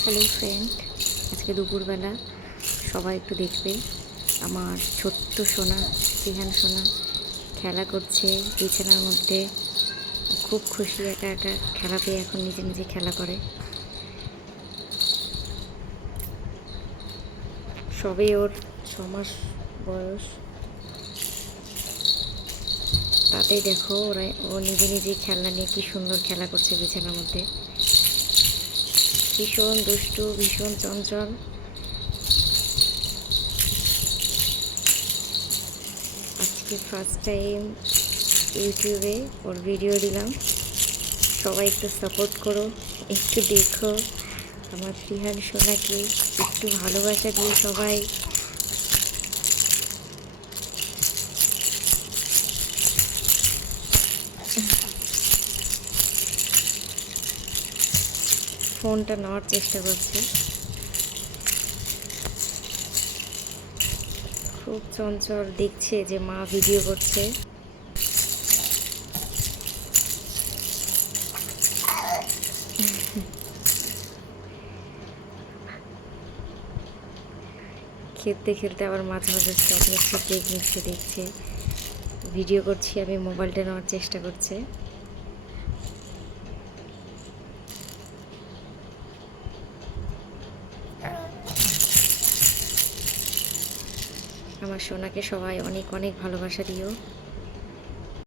Hello friend, আজকে দুপুরবেলা সবাই একটু দেখবে আমার ছোট্ট সোনা রিহান সোনা খেলা করছে বিছানার মধ্যে। খুব খুশি, একা একা খেলা পেয়ে এখন নিজে নিজে খেলা করে। সবে ওর 6 মাস বয়স, তাতেই দেখো ও নিজে নিজেই খেলনা নিয়ে কি সুন্দর খেলা করছে বিছানার মধ্যে। ভীষণ দুষ্টু, ভীষণ চঞ্চল। আজকে ফার্স্ট টাইম ইউটিউবে ওর ভিডিও দিলাম। সবাই একটু সাপোর্ট করো, একটু দেখো আমার রিহান সোনাকে, একটু ভালোবাসা দিয়ে সবাই। ফোনটা নেওয়ার চেষ্টা করছে, খুব চঞ্চল, দেখছে যে মা ভিডিও করছে। খেলতে খেলতে আবার মাঝে মাঝে স্টপ নিচ্ছে, ব্রেক নিচ্ছে, দেখছে ভিডিও করছি আমি, মোবাইলটা নেওয়ার চেষ্টা করছে। আমার সোনাকে সবাই অনেক অনেক ভালোবাসা দিও।